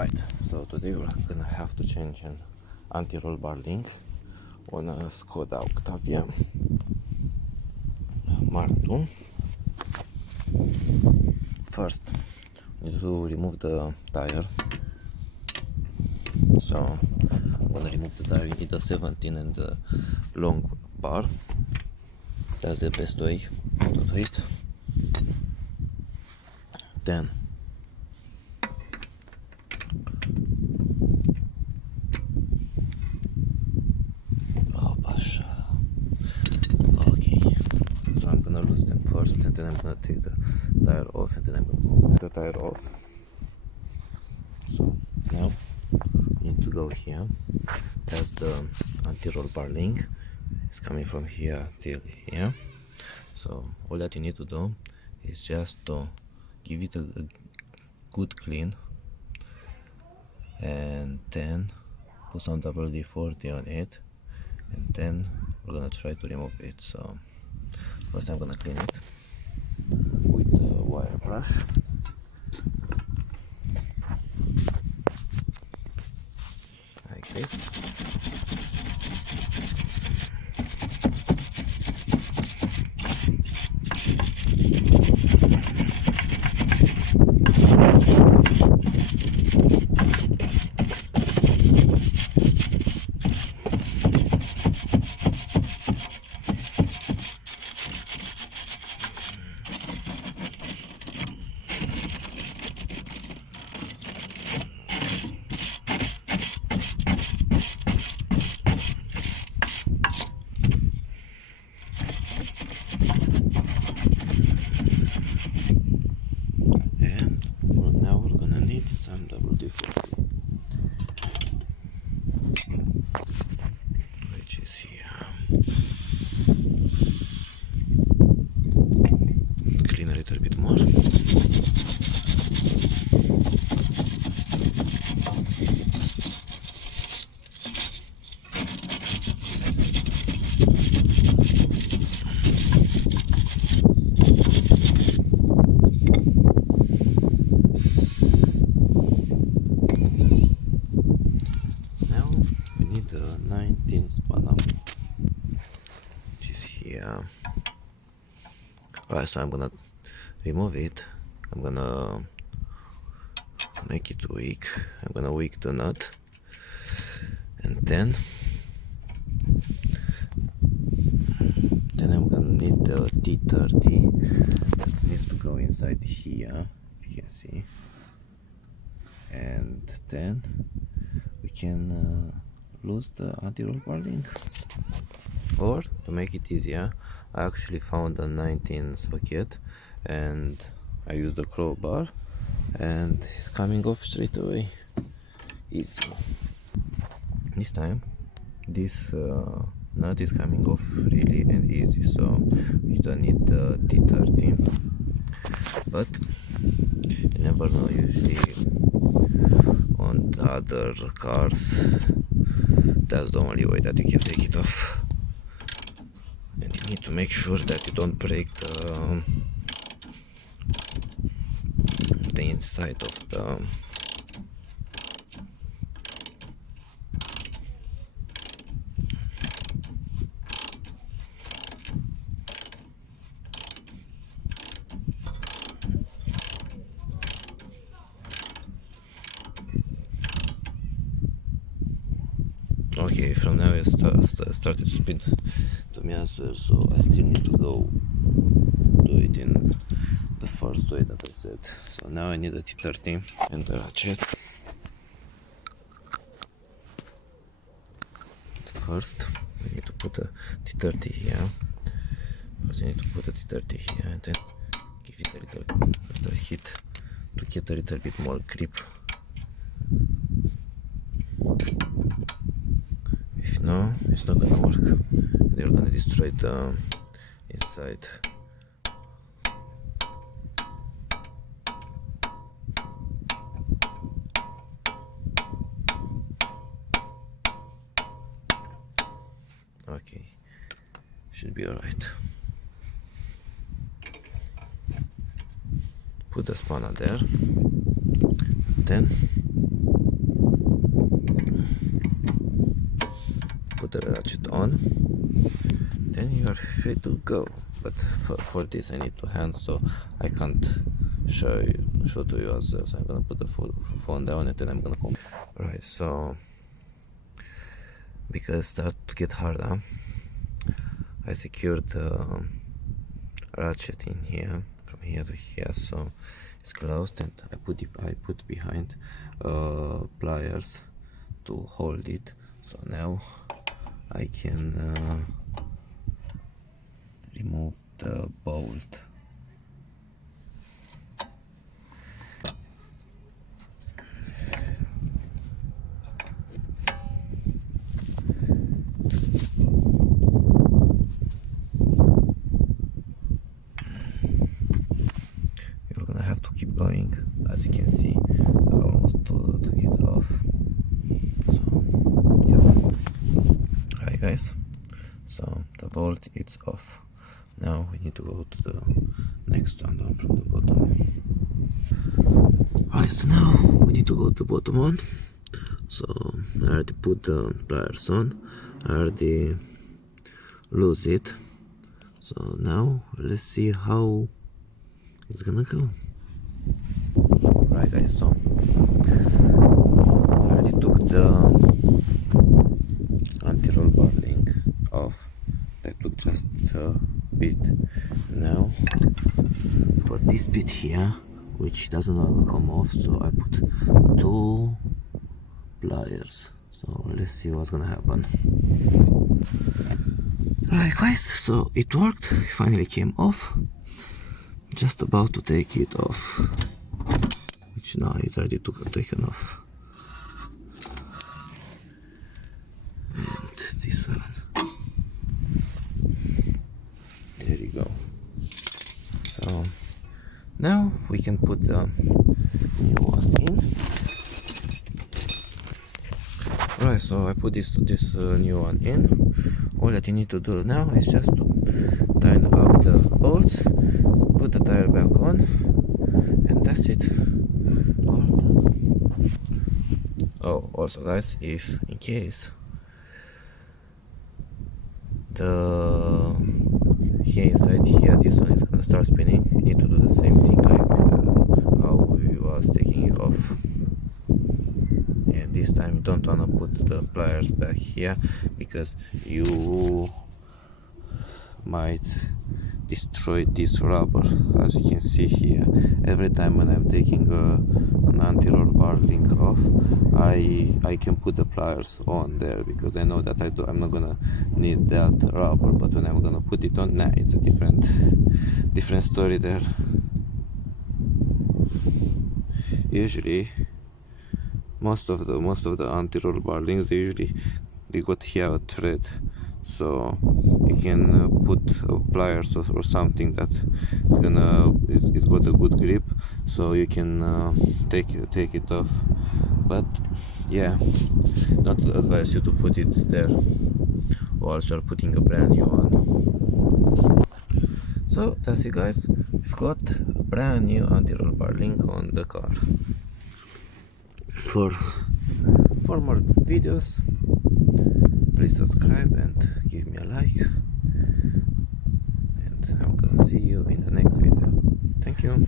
Right, so today we're gonna have to change an anti-roll bar link on a Skoda Octavia Mark II. First, we need to remove the tire. So I'm gonna remove the tire. You need a 17 and a long bar. That's the best way to do it. Then okay, so I'm gonna lose them first, and then I'm gonna take the tire off, and then I'm gonna take the tire off. So now you need to go here. That's the anti-roll bar link. It's coming from here till here. So all that you need to do is just to give it a good clean, and then put some WD-40 on it, and then we're gonna try to remove it. So first I'm gonna clean it with the wire brush. Like this. Some WD-40, which is here. Clean a little bit more. The 19 spanner, which is here. Alright, so I'm gonna remove it. I'm gonna make it weak. I'm gonna weak the nut, and then I'm gonna need the T30 that needs to go inside here, if you can see, and then we can lose the anti-roll bar link. Or to make it easier, I actually found a 19 socket and I used the crowbar, and it's coming off straight away. Easy. This time this nut is coming off really and easy, so you don't need the T30. But you never know, usually on the other cars that's the only way that you can take it off. And you need to make sure that you don't break the inside of the Okay, from now I started to spin to me as well, so I still need to go do it in the first way that I said. So now I need a T30 and the ratchet. First we need to put a T30 here. First you need to put a T30 here, and then give it a little hit to get a little bit more grip. If no, it's not gonna work. They're gonna destroy the inside. Okay, should be alright. Put the spanner there. Then put the ratchet on, then you are free to go. But for this I need to hand, so I can't show to you as well. So I'm gonna put the phone down and then I'm gonna come. Right, so because it started to get harder, I secured the ratchet in here, from here to here, so it's closed, and I put behind pliers to hold it. So now I can remove the bolt. You're gonna have to keep going. As you can see, I almost took it off. So yeah. Alright guys, so the bolt is off. Now we need to go to the next one down from the bottom. Right, so now we need to go to the bottom one. So I already put the pliers on, I already loose it. So now let's see how it's gonna go. Right guys, so I already took the anti-roll bar link off. That took just a bit. Now I've got this bit here which doesn't want to come off, so I put 2 pliers. So let's see what's gonna happen. Right guys, so it worked, it finally came off. Just about to take it off, which now is already taken off. And this one, there you go. So now we can put the new one in. Right, so I put this new one in. All that you need to do now is just to tighten up the bolts, put the tire back on, and that's it. All done. Oh, also guys, if in case the here inside here, this one is gonna start spinning, you need to do the same thing like how we was taking it off. And this time you don't wanna put the pliers back here because you might destroy this rubber. As you can see here, every time when I'm taking an anti-roll bar link off, I can put the pliers on there because I know that I'm not gonna need that rubber, but when I'm gonna put it on, nah, it's a different story there. Usually most of the anti-roll bar links, they got here a thread, so you can put pliers or something that it's got a good grip, so you can take it off. But yeah, not advise you to put it there, or else you're putting a brand new one. So that's it guys, we've got a brand new anti-roll bar link on the car. For more videos, please subscribe and give me a like, and I'm gonna see you in the next video. Thank you.